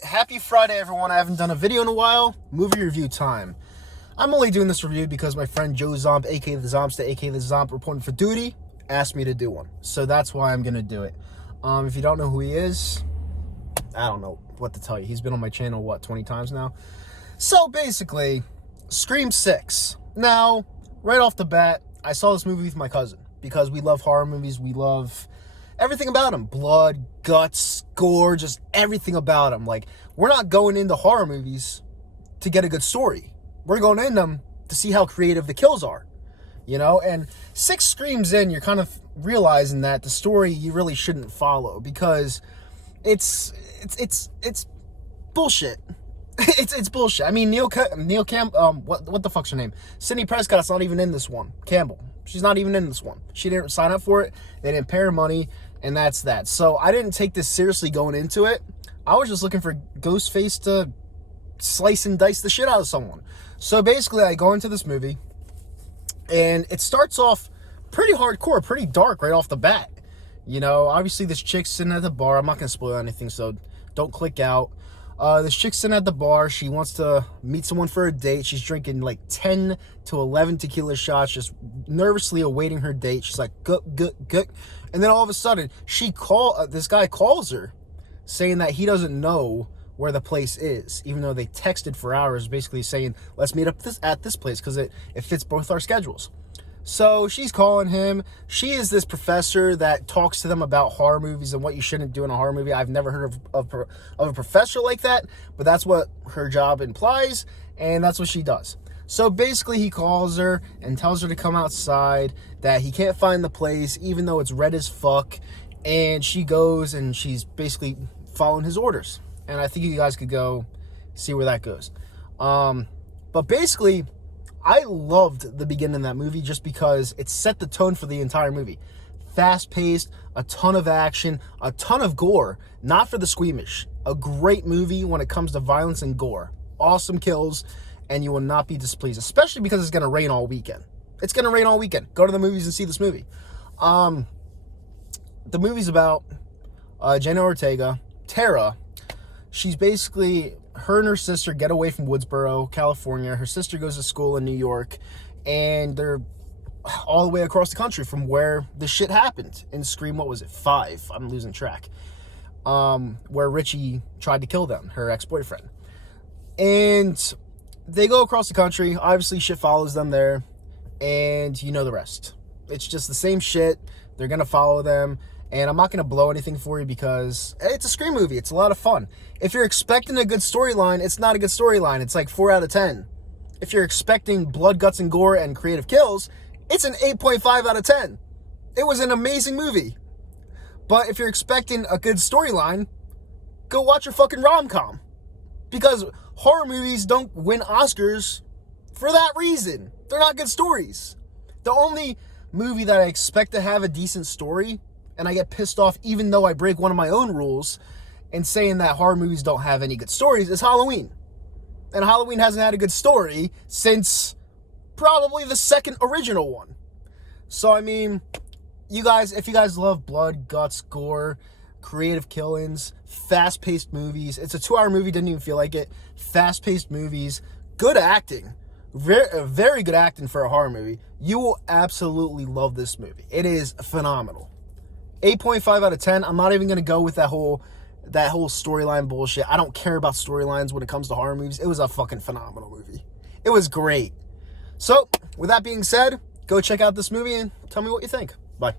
Alright, happy Friday everyone. I haven't done a video in a while. Movie review time. I'm only doing this review because my friend Joe Zomp, aka the Zompster, aka the Zomp, reporting for duty, asked me to do one. So that's why I'm gonna do it. If you don't know who he is, I don't know what to tell you. He's been on my channel, 20 times now? So basically, Scream 6. Now, right off the bat, I saw this movie with my cousin because we love horror movies. We love everything about them. Blood, guts, gore, just everything about them. Like, we're not going into horror movies to get a good story. We're going in them to see how creative the kills are. You know, and 6 Screams in, you're kind of realizing that the story you really shouldn't follow because it's bullshit. It's bullshit. I mean, what the fuck's her name? Sidney Prescott's not even in this one. Campbell. She's not even in this one. She didn't sign up for it. They didn't pay her money, and that's that. So I didn't take this seriously going into it. I was just looking for Ghostface to slice and dice the shit out of someone. So basically, I go into this movie, and it starts off pretty hardcore, pretty dark right off the bat. You know, obviously this chick's sitting at the bar. I'm not going to spoil anything, so don't click out. This chick's sitting at the bar. She wants to meet someone for a date. She's drinking like 10 to 11 tequila shots, just nervously awaiting her date. She's like, good. And then all of a sudden, this guy calls her saying that he doesn't know where the place is, even though they texted for hours, basically saying, let's meet up at this place because it fits both our schedules. So she's calling him. She is this professor that talks to them about horror movies and what you shouldn't do in a horror movie. I've never heard of a professor like that, but that's what her job implies, and that's what she does. So basically he calls her and tells her to come outside, that he can't find the place, even though it's red as fuck, and she goes and she's basically following his orders. And I think you guys could go see where that goes. But basically, I loved the beginning of that movie just because it set the tone for the entire movie. Fast-paced, a ton of action, a ton of gore. Not for the squeamish. A great movie when it comes to violence and gore. Awesome kills, and you will not be displeased, especially because it's going to rain all weekend. It's going to rain all weekend. Go to the movies and see this movie. The movie's about Jenna Ortega, Tara. She's basically, her and her sister get away from Woodsboro, California. Her sister goes to school in New York, and they're all the way across the country from where the shit happened in Scream, what was it, 5? I'm losing track. Where Richie tried to kill them, her ex-boyfriend. And they go across the country. Obviously, shit follows them there, and you know the rest. It's just the same shit. They're going to follow them. And I'm not going to blow anything for you because it's a Scream movie. It's a lot of fun. If you're expecting a good storyline, it's not a good storyline. It's like 4 out of 10. If you're expecting blood, guts, and gore and creative kills, it's an 8.5 out of 10. It was an amazing movie. But if you're expecting a good storyline, go watch your fucking rom-com. Because horror movies don't win Oscars for that reason. They're not good stories. The only movie that I expect to have a decent story, and I get pissed off even though I break one of my own rules and saying that horror movies don't have any good stories, is Halloween. And Halloween hasn't had a good story since probably the second original one. So, I mean, you guys, if you guys love blood, guts, gore, creative killings, fast-paced movies, it's a 2-hour movie, didn't even feel like it, fast-paced movies, good acting, very good acting for a horror movie, you will absolutely love this movie. It is phenomenal. 8.5 out of 10. I'm not even going to go with that whole storyline bullshit. I don't care about storylines when it comes to horror movies. It was a fucking phenomenal movie. It was great. So, with that being said, go check out this movie and tell me what you think. Bye.